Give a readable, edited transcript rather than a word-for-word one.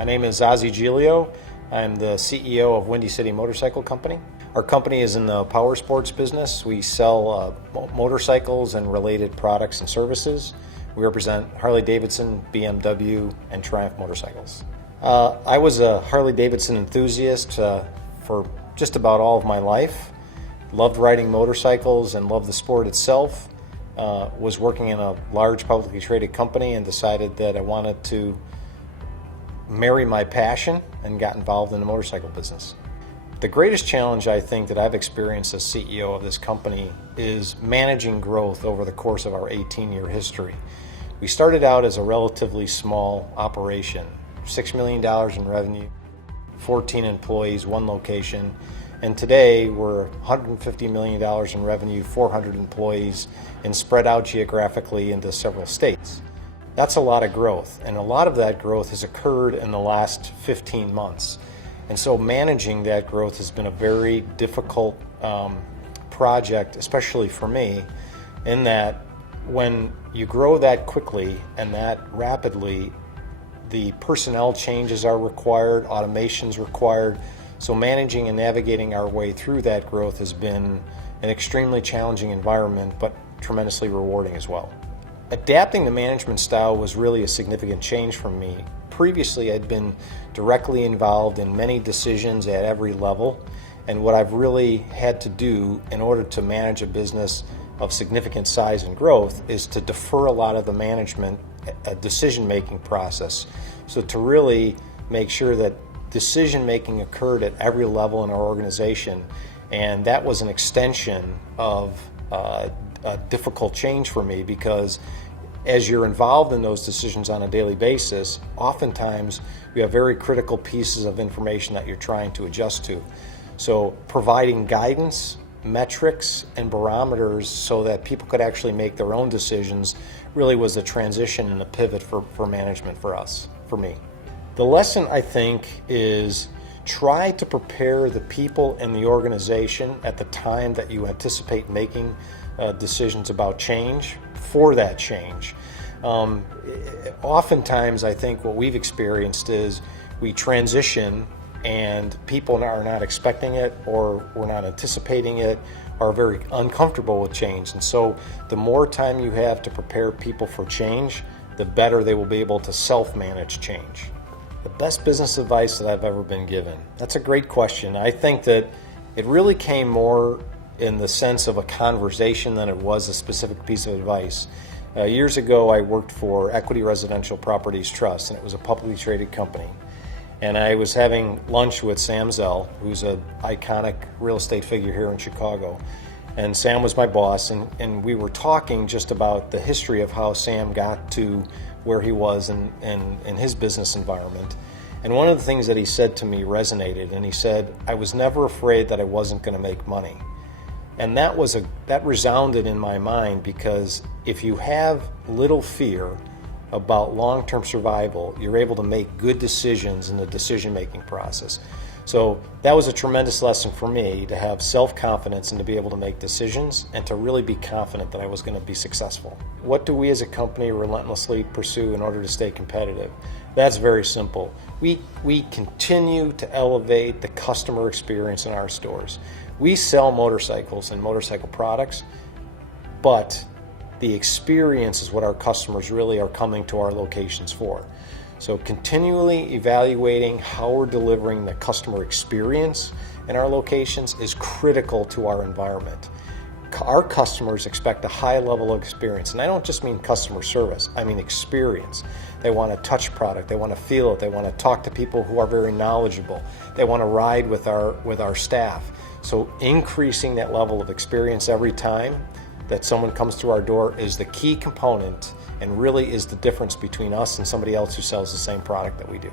My name is Ozzie Giglio. I'm the CEO of Windy City Motorcycle Company. Our company is in the power sports business. We sell motorcycles and related products and services. We represent Harley-Davidson, BMW, and Triumph motorcycles. I was a Harley-Davidson enthusiast for just about all of my life. Loved riding motorcycles and loved the sport itself. Was working in a large publicly traded company and decided that I wanted to marry my passion and got involved in the motorcycle business. The greatest challenge I think that I've experienced as CEO of this company is managing growth over the course of our 18-year history. We started out as a relatively small operation, $6 million in revenue, 14 employees, one location, and today we're $150 million in revenue, 400 employees, and spread out geographically into several states. That's a lot of growth, and a lot of that growth has occurred in the last 15 months. And so managing that growth has been a very difficult project, especially for me, in that when you grow that quickly and that rapidly, the personnel changes are required, automation's required. So managing and navigating our way through that growth has been an extremely challenging environment, but tremendously rewarding as well. Adapting the management style was really a significant change for me. Previously, I'd been directly involved in many decisions at every level, and what I've really had to do in order to manage a business of significant size and growth is to defer a lot of the management decision-making process. So to really make sure that decision-making occurred at every level in our organization, and that was an extension of a difficult change for me, because as you're involved in those decisions on a daily basis, oftentimes you have very critical pieces of information that you're trying to adjust to. So providing guidance, metrics, and barometers so that people could actually make their own decisions really was a transition and a pivot for management for me. The lesson, I think, is try to prepare the people in the organization at the time that you anticipate making decisions about change for that change. Oftentimes, I think what we've experienced is we transition and people are not expecting it, or we're not anticipating it, are very uncomfortable with change. And so the more time you have to prepare people for change, the better they will be able to self-manage change. The best business advice that I've ever been given. That's a great question. I think that it really came more in the sense of a conversation than it was a specific piece of advice. Years ago, I worked for Equity Residential Properties Trust, and it was a publicly traded company. And I was having lunch with Sam Zell, who's an iconic real estate figure here in Chicago. And Sam was my boss, and we were talking just about the history of how Sam got to where he was in his business environment. And one of the things that he said to me resonated, and he said, "I was never afraid that I wasn't going to make money." And that resounded in my mind, because if you have little fear about long-term survival, you're able to make good decisions in the decision-making process. So that was a tremendous lesson for me, to have self-confidence and to be able to make decisions and to really be confident that I was going to be successful. What do we as a company relentlessly pursue in order to stay competitive? That's very simple. We continue to elevate the customer experience in our stores. We sell motorcycles and motorcycle products, but the experience is what our customers really are coming to our locations for. So continually evaluating how we're delivering the customer experience in our locations is critical to our environment. Our customers expect a high level of experience, and I don't just mean customer service, I mean experience. They want to touch product, they want to feel it, they want to talk to people who are very knowledgeable, they want to ride with our staff. So increasing that level of experience every time that someone comes through our door is the key component, and really is the difference between us and somebody else who sells the same product that we do.